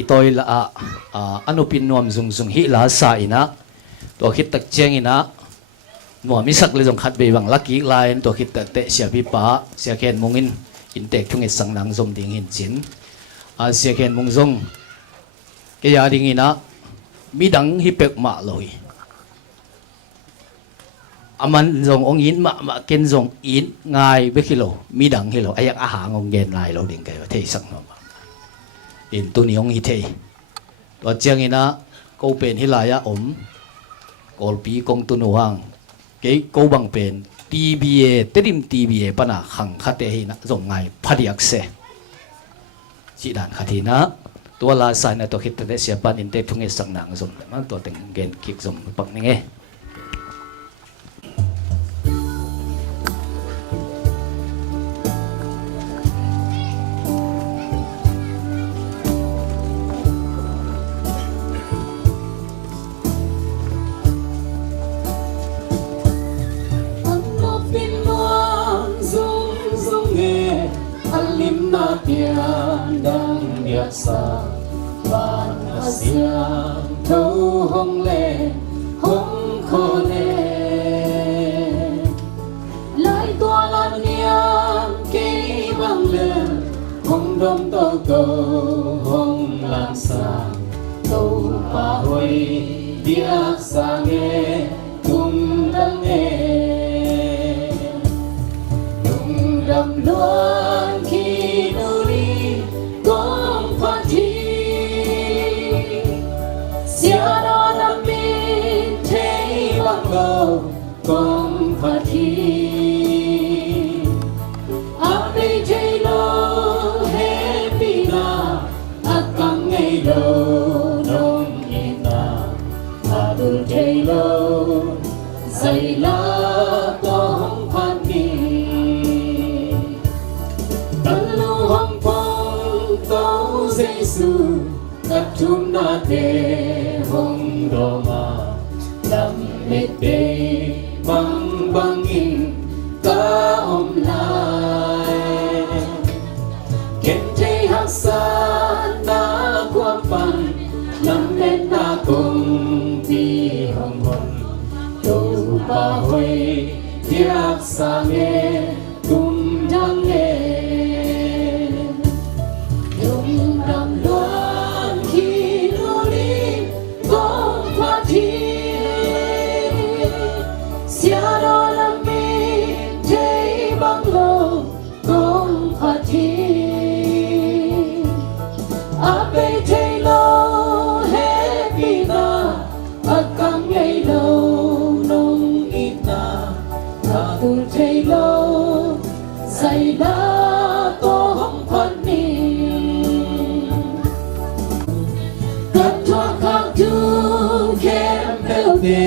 itoy la ano pinuam zung zung hi la sa ina to khit tak cheng ina mo misak le jong khat be bang lucky line to khit tak te sia bi pa sia khen mungin in tek thung e sang nang zom ding hin chin a sia khen mung zong ke ya ding ina midang hi pek ma loi aman zong ong in ma ken zong in ngai be kilo midang hilo ayak a ha ngong gen lai lo ding kai thei sang no in tu ni ong hi thei to chang ina ko pen hilaya kol pi kong tu no hang ke ko bang pen tba terim tba pana khang khate hi na zong ngai phadiak se chi dan khathina to la sai na to khit te sia pan in te thunge sang nang zom man to teng gen kik zom pak ni nge sa van siang thâu hong lê hong khô lê lại tua lan niang kê băng lê hong đông tàu tàu hong lan sa tàu pa hoi biak sa nghe tung đam nghe tung đam loan khi nu đi con phát thi ape jay lo happy na akang ngay lo nong ina adul jay lo zay la tong phan ni talu hong phong tau Giêsu atum na te hong do ma lam mệt đê băng băng in ta ôm lại kén thấy hắc sa na qua pan lam mệt na cùng đi hồng hồng đâu ba huê thiak sa nghe cùng đang nghe nhung đam loan khi nô đi con phát thi Siaro la mi te banglo kong pati ape te lo happy na akang ngay lo nong ina tu te lo say la to hong pani kat thua khang tu kem bel de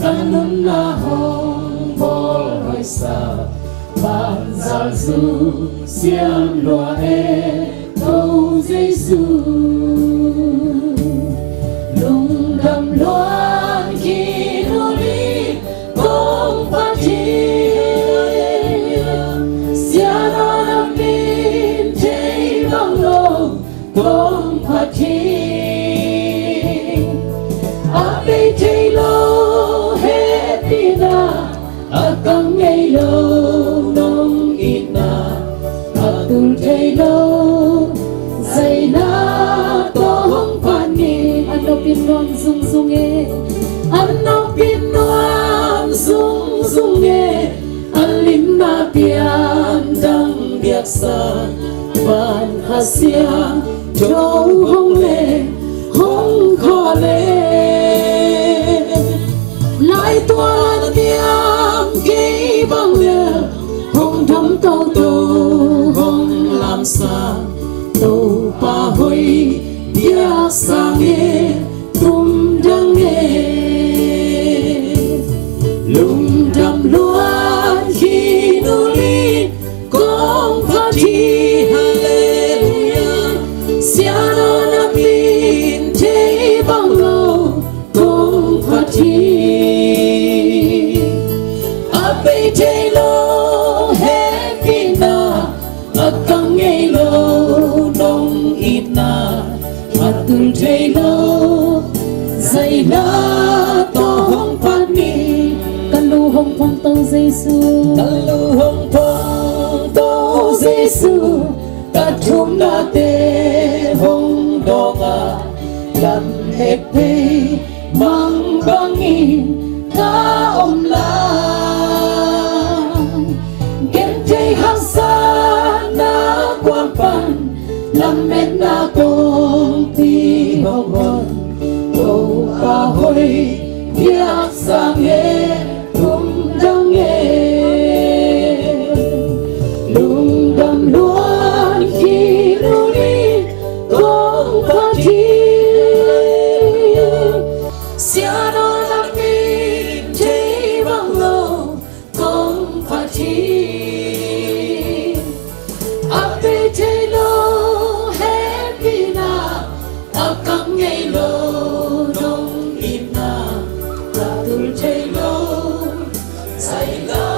Tanun na hong bol hoi sa ban zal zu siam loa e thâu Giêsu lung đam loan khi nu đi kong phát thi sia lo nam bin te bang lo kong phát thi ape te lo akang ngay lo nong ina atul thay lo zay na to hong pan ni ano pinuam sung sung e ano pinuam sung sung e alim na pian dang biak sa van hasia cho hong le hong kho le lại toan hong thắm câu tàu hong làm xa tàu pa hoi biak sa nghe tum đăng nghe lung đam loan khi nu li con phát thi hallelujah sia no nam bin te bang lo con phát thi ape te lo akang ngay lo nong ina tu thấy lâu dây lá to hong phát mi căn lu hong phong tô Giêsu căn lu hong phong tô Giêsu ta thum na te hong donga làm hết pe mang bangi ta om la ken te hang sa na quang pan làm mét na công ty hong hon đâu pa hoi biak sang nghe rum dang nghe lung đam luan khi nu đi công pa thi sia no làm mi chơi bang lo công pa thi ape chơi lo happy na akang ngay lo dong in na ta tu chơi lo say la